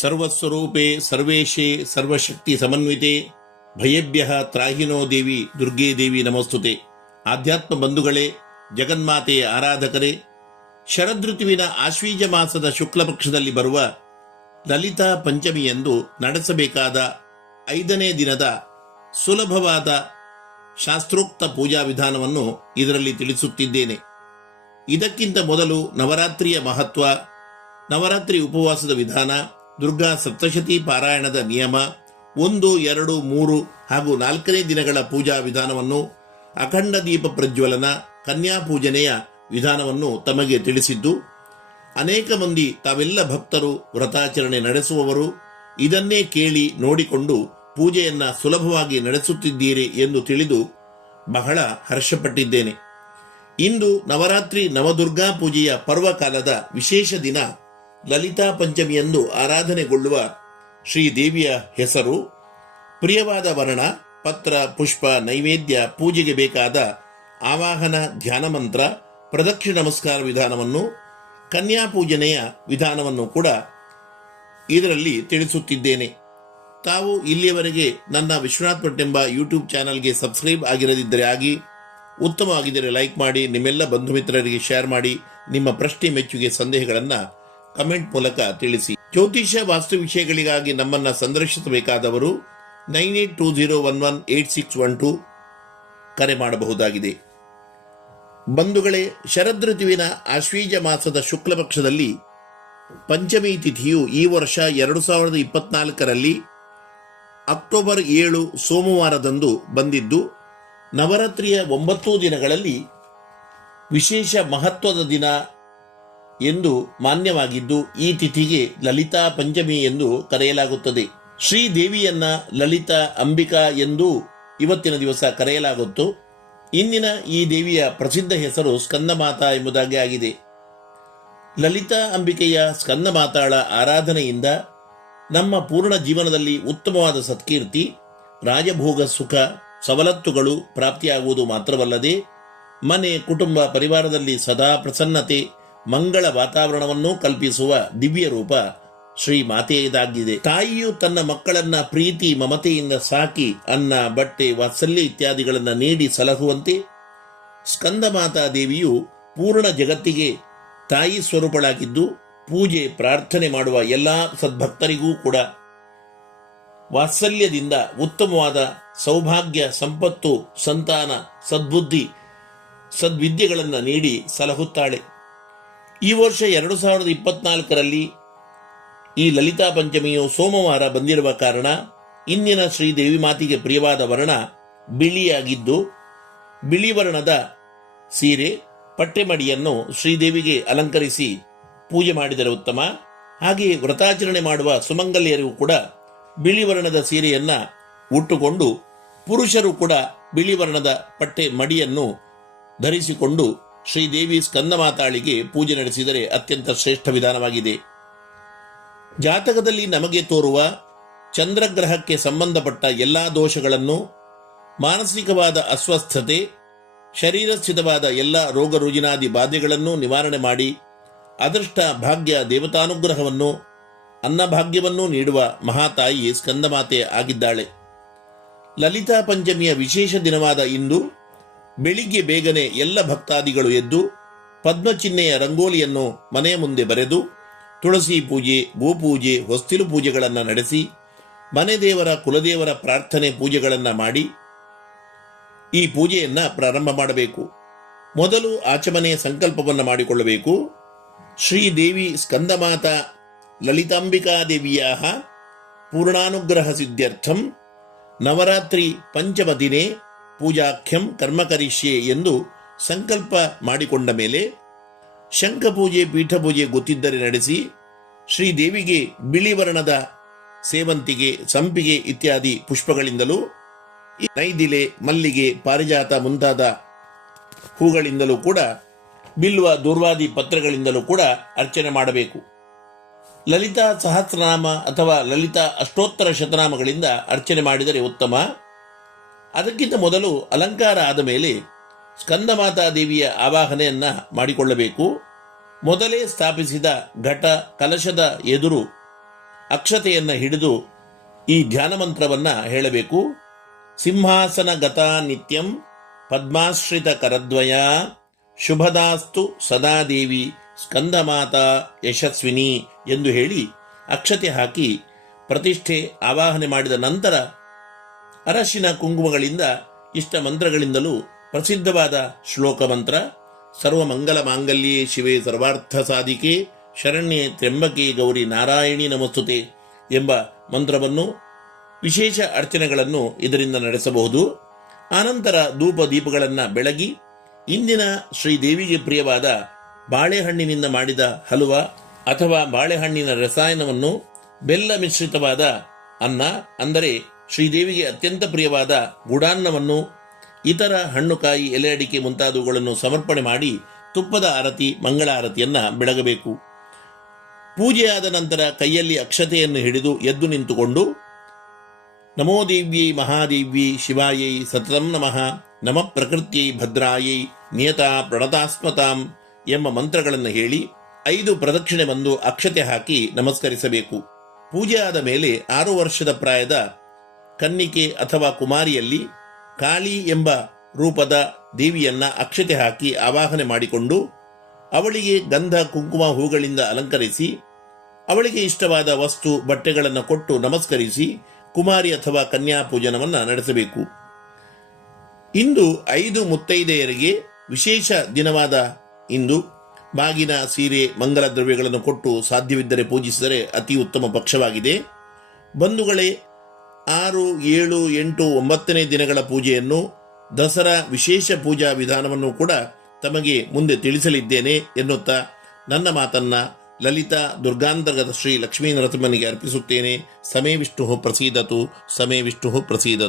ಸರ್ವಸ್ವರೂಪೆ ಸರ್ವೇಶೇ ಸರ್ವಶಕ್ತಿ ಸಮನ್ವಿತೆ. ಭಯೇಭ್ಯ ತ್ರಾಹಿನೋ ದೇವಿ ದುರ್ಗೇ ದೇವಿ ನಮಸ್ತುತೆ. ಆಧ್ಯಾತ್ಮ ಬಂಧುಗಳೇ, ಜಗನ್ಮಾತೆಯ ಆರಾಧಕರೇ, ಶರದೃತುವಿನ ಆಶ್ವೀಜ ಮಾಸದ ಶುಕ್ಲ ಪಕ್ಷದಲ್ಲಿ ಬರುವ ಲಲಿತಾ ಪಂಚಮಿಯಂದು ನಡೆಸಬೇಕಾದ ಐದನೇ ದಿನದ ಸುಲಭವಾದ ಶಾಸ್ತ್ರೋಕ್ತ ಪೂಜಾ ವಿಧಾನವನ್ನು ಇದರಲ್ಲಿ ತಿಳಿಸುತ್ತಿದ್ದೇನೆ. ಇದಕ್ಕಿಂತ ಮೊದಲು ನವರಾತ್ರಿಯ ಮಹತ್ವ, ನವರಾತ್ರಿ ಉಪವಾಸದ ವಿಧಾನ ದುರ್ಗಾ ಸಪ್ತಶತಿ ಪಾರಾಯಣದ ನಿಯಮ ಒಂದು, ಎರಡು, ಮೂರು ಹಾಗೂ ನಾಲ್ಕನೇ ದಿನಗಳ ಪೂಜಾ ವಿಧಾನವನ್ನು ಅಖಂಡ ದೀಪ ಪ್ರಜ್ವಲನ, ಕನ್ಯಾ ಪೂಜನೆಯ ವಿಧಾನವನ್ನು ತಮಗೆ ತಿಳಿಸಿದ್ದು, ಅನೇಕ ಮಂದಿ ತಾವೆಲ್ಲ ಭಕ್ತರು, ವ್ರತಾಚರಣೆ ನಡೆಸುವವರು, ಇದನ್ನೇ ಕೇಳಿ ನೋಡಿಕೊಂಡು ಪೂಜೆಯನ್ನ ಸುಲಭವಾಗಿ ನಡೆಸುತ್ತಿದ್ದೀರಿ ಎಂದು ತಿಳಿದು ಬಹಳ ಹರ್ಷಪಟ್ಟಿದ್ದೇನೆ. ಇಂದು ನವರಾತ್ರಿ ನವದುರ್ಗಾ ಪೂಜೆಯ ಪರ್ವಕಾಲದ ವಿಶೇಷ ದಿನ ಲಲಿತಾ ಪಂಚಮಿಯಂದು ಆರಾಧನೆಗೊಳ್ಳುವ ಶ್ರೀದೇವಿಯ ಹೆಸರು, ಪ್ರಿಯವಾದ ವರ್ಣ, ಪತ್ರ, ಪುಷ್ಪ, ನೈವೇದ್ಯ, ಪೂಜೆಗೆ ಬೇಕಾದ ಆವಾಹನ ಧ್ಯಾನ ಮಂತ್ರ, ಪ್ರದಕ್ಷಿಣ ನಮಸ್ಕಾರ ವಿಧಾನವನ್ನು, ಕನ್ಯಾ ಪೂಜನೆಯ ವಿಧಾನವನ್ನು ಕೂಡ ಇದರಲ್ಲಿ ತಿಳಿಸುತ್ತಿದ್ದೇನೆ. ತಾವು ಇಲ್ಲಿಯವರೆಗೆ ನನ್ನ ವಿಶ್ವನಾಥ್ ಭಟ್ ಎಂಬ ಯೂಟ್ಯೂಬ್ ಚಾನಲ್ಗೆ ಸಬ್ಸ್ಕ್ರೈಬ್ ಆಗಿರದಿದ್ದರೆ ಆಗಿ, ಉತ್ತಮವಾಗಿದ್ದರೆ ಲೈಕ್ ಮಾಡಿ, ನಿಮ್ಮೆಲ್ಲ ಬಂಧು ಮಿತ್ರರಿಗೆ ಶೇರ್ ಮಾಡಿ, ನಿಮ್ಮ ಪ್ರಶ್ನೆ ಮೆಚ್ಚುಗೆ ಸಂದೇಹಗಳನ್ನು ಕಮೆಂಟ್ ಮೂಲಕ ತಿಳಿಸಿ. ಜ್ಯೋತಿಷ್ಯ ವಾಸ್ತು ವಿಷಯಗಳಿಗಾಗಿ ನಮ್ಮನ್ನ ಸಂದರ್ಶಿಸಬೇಕಾದವರು nine eight two zero one one eight six one two ಕರೆ ಮಾಡಬಹುದಾಗಿದೆ. ಬಂಧುಗಳೇ ಶರದೃತುವಿನ ಆಶ್ವೀಜ ಮಾಸದ ಶುಕ್ಲ ಪಕ್ಷದಲ್ಲಿ ಪಂಚಮಿ ತಿಥಿಯು ಈ ವರ್ಷ ಎರಡು ಸಾವಿರದ ಇಪ್ಪತ್ನಾಲ್ಕರಲ್ಲಿ ಅಕ್ಟೋಬರ್ ಏಳು ಸೋಮವಾರದಂದು ಬಂದಿದ್ದು, ನವರಾತ್ರಿಯ ಒಂಬತ್ತು ದಿನಗಳಲ್ಲಿ ವಿಶೇಷ ಮಹತ್ವದ ದಿನ ಎಂದು ಮಾನ್ಯವಾಗಿದ್ದು ಈ ತಿಥಿಗೆ ಲಲಿತಾ ಪಂಚಮಿ ಎಂದು ಕರೆಯಲಾಗುತ್ತದೆ. ಶ್ರೀದೇವಿಯನ್ನ ಲಲಿತಾ ಅಂಬಿಕಾ ಎಂದು ಇವತ್ತಿನ ದಿವಸ ಕರೆಯಲಾಗುತ್ತು. ಇಂದಿನ ಈ ದೇವಿಯ ಪ್ರಸಿದ್ಧ ಹೆಸರು ಸ್ಕಂದಮಾತಾ ಎಂಬುದಾಗಿ ಆಗಿದೆ. ಲಲಿತಾ ಅಂಬಿಕೆಯ ಸ್ಕಂದಮಾತಾಳ ಆರಾಧನೆಯಿಂದ ನಮ್ಮ ಪೂರ್ಣ ಜೀವನದಲ್ಲಿ ಉತ್ತಮವಾದ ಸತ್ಕೀರ್ತಿ, ರಾಜಭೋಗ ಸುಖ, ಸವಲತ್ತುಗಳು ಪ್ರಾಪ್ತಿಯಾಗುವುದು ಮಾತ್ರವಲ್ಲದೆ ಮನೆ, ಕುಟುಂಬ, ಪರಿವಾರದಲ್ಲಿ ಸದಾ ಪ್ರಸನ್ನತೆ ಮಂಗಳ ವಾತಾವರಣವನ್ನು ಕಲ್ಪಿಸುವ ದಿವ್ಯ ರೂಪ ಶ್ರೀ ಮಾತೆಯದಾಗಿದೆ. ತಾಯಿಯು ತನ್ನ ಮಕ್ಕಳನ್ನ ಪ್ರೀತಿ, ಮಮತೆಯಿಂದ ಸಾಕಿ, ಅನ್ನ, ಬಟ್ಟೆ, ವಾತ್ಸಲ್ಯ ಇತ್ಯಾದಿಗಳನ್ನ ನೀಡಿ ಸಲಹುವಂತೆ ಸ್ಕಂದ ಮಾತಾ ದೇವಿಯು ಪೂರ್ಣ ಜಗತ್ತಿಗೆ ತಾಯಿ ಸ್ವರೂಪಳಾಗಿದ್ದು ಪೂಜೆ, ಪ್ರಾರ್ಥನೆ ಮಾಡುವ ಎಲ್ಲಾ ಸದ್ಭಕ್ತರಿಗೂ ಕೂಡ ವಾತ್ಸಲ್ಯದಿಂದ ಉತ್ತಮವಾದ ಸೌಭಾಗ್ಯ, ಸಂಪತ್ತು, ಸಂತಾನ, ಸದ್ಬುದ್ಧಿ, ಸದ್ವಿದ್ಯೆಗಳನ್ನು ನೀಡಿ ಸಲಹುತ್ತಾಳೆ. ಈ ವರ್ಷ ಎರಡು ಸಾವಿರದ ಇಪ್ಪತ್ನಾಲ್ಕರಲ್ಲಿ ಈ ಲಲಿತಾ ಪಂಚಮಿಯು ಸೋಮವಾರ ಬಂದಿರುವ ಕಾರಣ ಇಂದಿನ ಶ್ರೀದೇವಿ ಮಾತಿಗೆ ಪ್ರಿಯವಾದ ವರ್ಣ ಬಿಳಿಯಾಗಿದ್ದು, ಬಿಳಿ ವರ್ಣದ ಸೀರೆ, ಪಟ್ಟೆಮಡಿಯನ್ನು ಶ್ರೀದೇವಿಗೆ ಅಲಂಕರಿಸಿ ಪೂಜೆ ಮಾಡಿದರೆ ಉತ್ತಮ. ಹಾಗೆಯೇ ವ್ರತಾಚರಣೆ ಮಾಡುವ ಸುಮಂಗಲ್ಯರಿಗೂ ಕೂಡ ಬಿಳಿ ವರ್ಣದ ಸೀರೆಯನ್ನ ಉಟ್ಟುಕೊಂಡು, ಪುರುಷರು ಕೂಡ ಬಿಳಿ ವರ್ಣದ ಪಟ್ಟೆ ಮಡಿಯನ್ನು ಧರಿಸಿಕೊಂಡು ಶ್ರೀದೇವಿ ಸ್ಕಂದಮಾತಾಳಿಗೆ ಪೂಜೆ ನಡೆಸಿದರೆ ಅತ್ಯಂತ ಶ್ರೇಷ್ಠ ವಿಧಾನವಾಗಿದೆ. ಜಾತಕದಲ್ಲಿ ನಮಗೆ ತೋರುವ ಚಂದ್ರಗ್ರಹಕ್ಕೆ ಸಂಬಂಧಪಟ್ಟ ಎಲ್ಲಾ ದೋಷಗಳನ್ನು, ಮಾನಸಿಕವಾದ ಅಸ್ವಸ್ಥತೆ, ಶರೀರಸ್ಥಿತವಾದ ಎಲ್ಲ ರೋಗ ರುಜಿನಾದಿ ಬಾಧೆಗಳನ್ನು ನಿವಾರಣೆ ಮಾಡಿ ಅದೃಷ್ಟ ಭಾಗ್ಯ ದೇವತಾನುಗ್ರಹವನ್ನು ಅನ್ನಭಾಗ್ಯವನ್ನು ನೀಡುವ ಮಹಾತಾಯಿ ಸ್ಕಂದಮಾತೆ ಆಗಿದ್ದಾಳೆ. ಲಲಿತಾ ಪಂಚಮಿಯ ವಿಶೇಷ ದಿನವಾದ ಇಂದು ಬೆಳಿಗ್ಗೆ ಬೇಗನೆ ಎಲ್ಲ ಭಕ್ತಾದಿಗಳು ಎದ್ದು ಪದ್ಮಚಿಹ್ನೆಯ ರಂಗೋಲಿಯನ್ನು ಮನೆಯ ಮುಂದೆ ಬರೆದು ತುಳಸಿ ಪೂಜೆ ಗೋಪೂಜೆ ಹೊಸ್ತಿಲು ಪೂಜೆಗಳನ್ನು ನಡೆಸಿ ಮನೆ ದೇವರ, ಕುಲದೇವರ ಪ್ರಾರ್ಥನೆ ಪೂಜೆಗಳನ್ನು ಮಾಡಿ ಈ ಪೂಜೆಯನ್ನು ಪ್ರಾರಂಭ ಮಾಡಬೇಕು. ಮೊದಲು ಆಚಮನೆಯ ಸಂಕಲ್ಪವನ್ನು ಮಾಡಿಕೊಳ್ಳಬೇಕು. ಶ್ರೀದೇವಿ ಸ್ಕಂದಮಾತಾ ಲಲಿತಾಂಬಿಕಾ ದೇವಿಯ ಪೂರ್ಣಾನುಗ್ರಹ ಸಿದ್ಧ್ಯರ್ಥಂ ನವರಾತ್ರಿ ಪಂಚಮ ದಿನೇ ಪೂಜಾಖ್ಯಂ ಕರ್ಮ ಕರಿಷ್ಯೆ ಎಂದು ಸಂಕಲ್ಪ ಮಾಡಿಕೊಂಡ ಮೇಲೆ ಶಂಖ ಪೂಜೆ, ಪೀಠ ಪೂಜೆ ಗೊತ್ತಿದ್ದರೆ ನಡೆಸಿ ಶ್ರೀದೇವಿಗೆ ಬಿಳಿ ವರ್ಣದ ಸೇವಂತಿಗೆ, ಸಂಪಿಗೆ ಇತ್ಯಾದಿ ಪುಷ್ಪಗಳಿಂದಲೂ ನೈದಿಲೆ, ಮಲ್ಲಿಗೆ, ಪಾರಿಜಾತ ಮುಂತಾದ ಹೂಗಳಿಂದಲೂ ಕೂಡ, ಬಿಲ್ವ, ದೂರ್ವಾದಿ ಪತ್ರಗಳಿಂದಲೂ ಕೂಡ ಅರ್ಚನೆ ಮಾಡಬೇಕು. ಲಲಿತಾ ಸಹಸ್ರನಾಮ ಅಥವಾ ಲಲಿತಾ ಅಷ್ಟೋತ್ತರ ಶತನಾಮಗಳಿಂದ ಅರ್ಚನೆ ಮಾಡಿದರೆ ಉತ್ತಮ. ಅದಕ್ಕಿಂತ ಮೊದಲು ಅಲಂಕಾರ ಆದ ಮೇಲೆ ಸ್ಕಂದಮಾತಾ ದೇವಿಯ ಆವಾಹನೆಯನ್ನ ಮಾಡಿಕೊಳ್ಳಬೇಕು. ಮೊದಲೇ ಸ್ಥಾಪಿಸಿದ ಘಟ ಕಲಶದ ಎದುರು ಅಕ್ಷತೆಯನ್ನು ಹಿಡಿದು ಈ ಧ್ಯಾನ ಮಂತ್ರವನ್ನು ಹೇಳಬೇಕು. ಸಿಂಹಾಸನ ಗತಾ ನಿತ್ಯಂ ಪದ್ಮಾಶ್ರಿತ ಕರದ್ವಯ ಶುಭದಾಸ್ತು ಸದಾದೇವಿ ಸ್ಕಂದಮಾತಾ ಯಶಸ್ವಿನಿ ಎಂದು ಹೇಳಿ ಅಕ್ಷತೆ ಹಾಕಿ ಪ್ರತಿಷ್ಠೆ ಆವಾಹನೆ ಮಾಡಿದ ನಂತರ ಅರಶಿನ ಕುಂಕುಮಗಳಿಂದ ಇಷ್ಟ ಮಂತ್ರಗಳಿಂದಲೂ ಪ್ರಸಿದ್ಧವಾದ ಶ್ಲೋಕ ಮಂತ್ರ ಸರ್ವಮಂಗಲ ಮಾಂಗಲ್ಯೇ ಶಿವೆ ಸರ್ವಾರ್ಥ ಸಾಧಿಕೆ, ಶರಣ್ಯೆ ತ್ರ್ಯಂಬಕೆ ಗೌರಿ ನಾರಾಯಣಿ ನಮಸ್ತುತೆ ಎಂಬ ಮಂತ್ರವನ್ನು, ವಿಶೇಷ ಅರ್ಚನೆಗಳನ್ನು ಇದರಿಂದ ನಡೆಸಬಹುದು. ಆನಂತರ ಧೂಪ ದೀಪಗಳನ್ನು ಬೆಳಗಿ, ಇಂದಿನ ಶ್ರೀದೇವಿಗೆ ಪ್ರಿಯವಾದ ಬಾಳೆಹಣ್ಣಿನಿಂದ ಮಾಡಿದ ಹಲುವ ಅಥವಾ ಬಾಳೆಹಣ್ಣಿನ ರಸಾಯನವನ್ನು ಬೆಲ್ಲ ಮಿಶ್ರಿತವಾದ ಅನ್ನ, ಅಂದರೆ ಶ್ರೀದೇವಿಗೆ ಅತ್ಯಂತ ಪ್ರಿಯವಾದ ಗುಡಾನ್ನವನ್ನು, ಇತರ ಹಣ್ಣುಕಾಯಿ ಎಲೆ ಅಡಿಕೆ ಮುಂತಾದವುಗಳನ್ನು ಸಮರ್ಪಣೆ ಮಾಡಿ ತುಪ್ಪದ ಆರತಿ, ಮಂಗಳ ಆರತಿಯನ್ನ ಬೆಳಗಬೇಕು. ಪೂಜೆಯಾದ ನಂತರ ಕೈಯಲ್ಲಿ ಅಕ್ಷತೆಯನ್ನು ಹಿಡಿದು ಎದ್ದು ನಿಂತುಕೊಂಡು, ನಮೋ ದೇವ್ಯೈ ಮಹಾದೇವ್ಯೈ ಶಿವಾಯೈ ಸತತಂ ನಮಃ, ನಮ ಪ್ರಕೃತ್ಯೈ ಭದ್ರಾಯೈ ನಿಯತಾ ಪ್ರಣತಾಸ್ಮತಾಂ ಎಂಬ ಮಂತ್ರಗಳನ್ನು ಹೇಳಿ ಐದು ಪ್ರದಕ್ಷಿಣೆ ಬಂದು ಅಕ್ಷತೆ ಹಾಕಿ ನಮಸ್ಕರಿಸಬೇಕು. ಪೂಜೆ ಆದ ಮೇಲೆ ಆರು ವರ್ಷದ ಪ್ರಾಯದ ಕನ್ನಿಕೆ ಅಥವಾ ಕುಮಾರಿಯಲ್ಲಿ ಕಾಳಿ ಎಂಬ ರೂಪದ ದೇವಿಯನ್ನ ಅಕ್ಷತೆ ಹಾಕಿ ಆವಾಹನೆ ಮಾಡಿಕೊಂಡು ಅವಳಿಗೆ ಗಂಧ, ಕುಂಕುಮ ಹೂಗಳಿಂದ ಅಲಂಕರಿಸಿ, ಅವಳಿಗೆ ಇಷ್ಟವಾದ ವಸ್ತು, ಬಟ್ಟೆಗಳನ್ನು ಕೊಟ್ಟು ನಮಸ್ಕರಿಸಿ ಕುಮಾರಿ ಅಥವಾ ಕನ್ಯಾ ಪೂಜನವನ್ನು ನಡೆಸಬೇಕು. ಇಂದು ಐದು ಮುತ್ತೈದೆಯರಿಗೆ ವಿಶೇಷ ದಿನವಾದ ಇಂದು. ಬಾಗಿನ ಸೀರೆ ಮಂಗಲ ದ್ರವ್ಯಗಳನ್ನು ಕೊಟ್ಟು ಸಾಧ್ಯವಿದ್ದರೆ ಪೂಜಿಸಿದರೆ ಅತಿ ಉತ್ತಮ ಪಕ್ಷವಾಗಿದೆ. ಬಂಧುಗಳೇ ಆರು, ಏಳು, ಎಂಟು, ಒಂಬತ್ತನೇ ದಿನಗಳ ಪೂಜೆಯನ್ನು ದಸರಾ ವಿಶೇಷ ಪೂಜಾ ವಿಧಾನವನ್ನು ಕೂಡ ತಮಗೆ ಮುಂದೆ ತಿಳಿಸಲಿದ್ದೇನೆ ಎನ್ನುತ್ತಾ ನನ್ನ ಮಾತನ್ನ ಲಲಿತಾ ದುರ್ಗಾಂತರ್ಗತ ಶ್ರೀ ಲಕ್ಷ್ಮೀ ನರಸಿಂಹನಿಗೆ ಅರ್ಪಿಸುತ್ತೇನೆ. ಸಮೇ ವಿಷ್ಣು ಪ್ರಸೀದತು, ಸಮೇ ವಿಷ್ಣು ಪ್ರಸೀದತು.